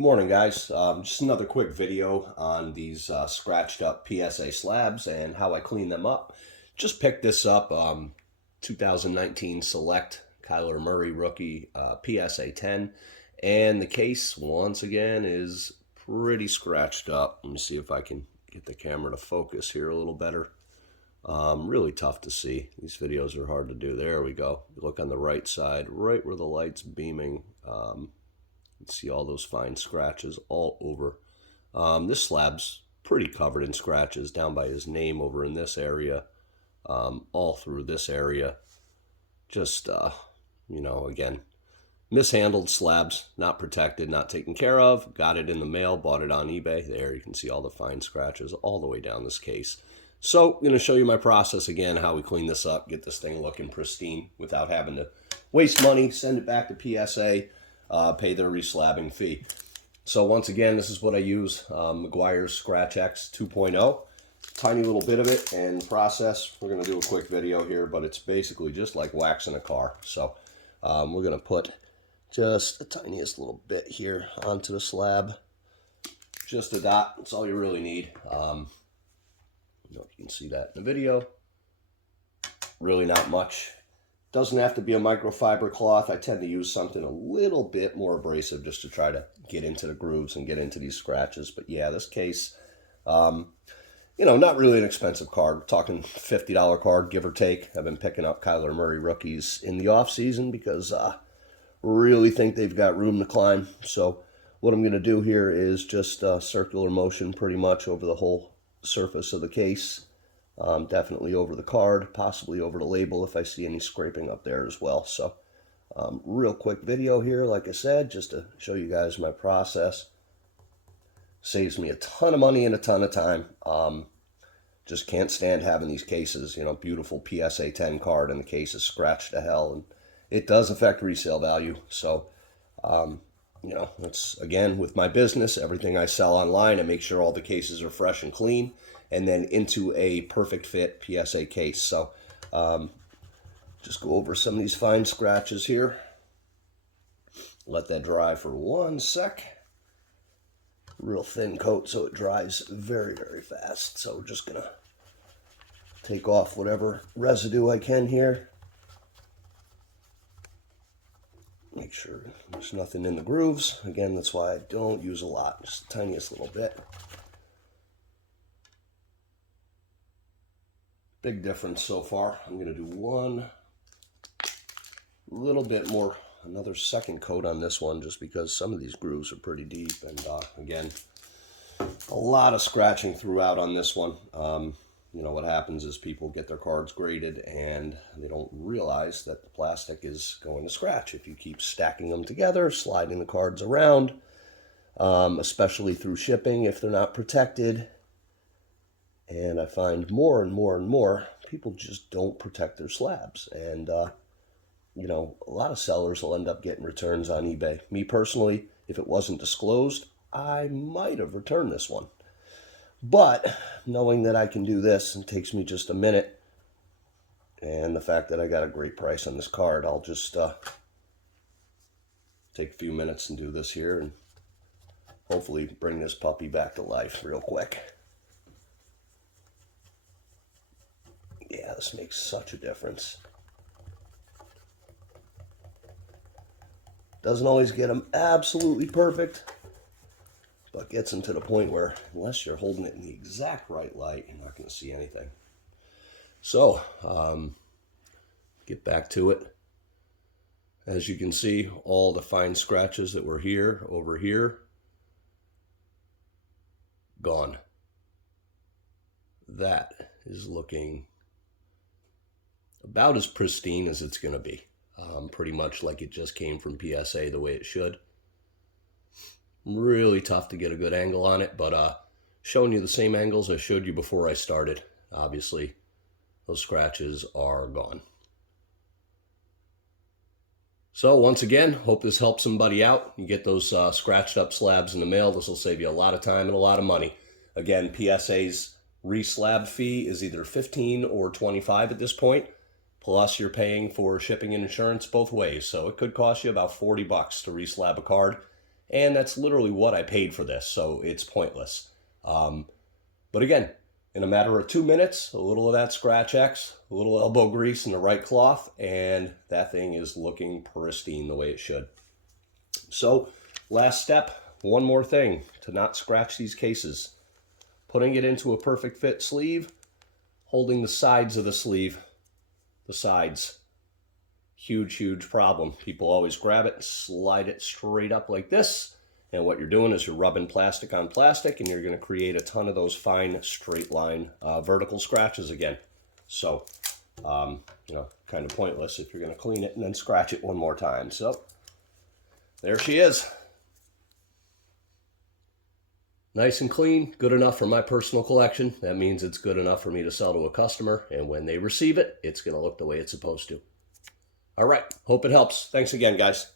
Good morning, guys. Just another quick video on these scratched up PSA slabs and how I clean them up. Just picked this up, 2019 Select Kyler Murray rookie PSA 10. And the case, once again, is pretty scratched up. Let me see if I can get the camera to focus here a little better. Really tough to see. These videos are hard to do. There we go. You look on the right side, right where the light's beaming. You can see all those fine scratches all over. This slab's pretty covered in scratches down by his name over in this area, all through this area. Just, again, mishandled slabs, not protected, not taken care of. Got it in the mail, bought it on eBay. There, you can see all the fine scratches all the way down this case. So I'm going to show you my process again, how we clean this up, get this thing looking pristine without having to waste money, send it back to PSA, pay their reslabbing fee. So once again, this is what I use, Meguiar's Scratch X 2.0. Tiny little bit of it and process. We're going to do a quick video here, but it's basically just like waxing a car. So we're going to put just the tiniest little bit here onto the slab. Just a dot. That's all you really need. You can see that in the video. Really not much. Doesn't have to be a microfiber cloth. I tend to use something a little bit more abrasive just to try to get into the grooves and get into these scratches. But yeah, this case, not really an expensive card. We're talking $50 card, give or take. I've been picking up Kyler Murray rookies in the off season because really think they've got room to climb. So what I'm going to do here is just circular motion pretty much over the whole surface of the case. Definitely over the card, possibly over the label if I see any scraping up there as well. So real quick video here, like I said, just to show you guys my process. Saves me a ton of money and a ton of time. Just can't stand having these cases, beautiful PSA 10 card and the case is scratched to hell, and it does affect resale value. So it's, again, with my business, everything I sell online, I make sure all the cases are fresh and clean and then into a perfect fit PSA case. So just go over some of these fine scratches here. Let that dry for 1 sec. Real thin coat so it dries very, very fast. So we're just gonna take off whatever residue I can here. Make sure there's nothing in the grooves. Again, that's why I don't use a lot, just the tiniest little bit. Big difference so far. I'm going to do one little bit more, another second coat on this one, just because some of these grooves are pretty deep. And again, a lot of scratching throughout on this one. What happens is people get their cards graded and they don't realize that the plastic is going to scratch if you keep stacking them together, sliding the cards around, especially through shipping if they're not protected. And I find more and more and more people just don't protect their slabs. And, a lot of sellers will end up getting returns on eBay. Me personally, if it wasn't disclosed, I might have returned this one. But knowing that I can do this, and it takes me just a minute, and the fact that I got a great price on this card, I'll just take a few minutes and do this here and hopefully bring this puppy back to life real quick. Yeah, this makes such a difference. Doesn't always get them absolutely perfect, but gets them to the point where unless you're holding it in the exact right light, you're not going to see anything. So, get back to it. As you can see, all the fine scratches that were here, over here, gone. That is looking about as pristine as it's going to be. Pretty much like it just came from PSA the way it should. Really tough to get a good angle on it, but showing you the same angles I showed you before I started. Obviously, those scratches are gone. So once again, hope this helps somebody out. You get those scratched up slabs in the mail. This will save you a lot of time and a lot of money. Again, PSA's reslab fee is either $15 or $25 at this point. Plus, you're paying for shipping and insurance both ways. So it could cost you about $40 to reslab a card. And that's literally what I paid for this, so it's pointless. But again, in a matter of 2 minutes, a little of that Scratch X, a little elbow grease and the right cloth, and that thing is looking pristine the way it should. So, last step, one more thing to not scratch these cases. Putting it into a perfect fit sleeve, holding the sides of the sleeve, the sides. Huge, huge problem. People always grab it and slide it straight up like this. And what you're doing is you're rubbing plastic on plastic, and you're going to create a ton of those fine straight line vertical scratches again. So, kind of pointless if you're going to clean it and then scratch it one more time. So, there she is. Nice and clean, good enough for my personal collection. That means it's good enough for me to sell to a customer, and when they receive it, it's going to look the way it's supposed to. All right, hope it helps. Thanks again, guys.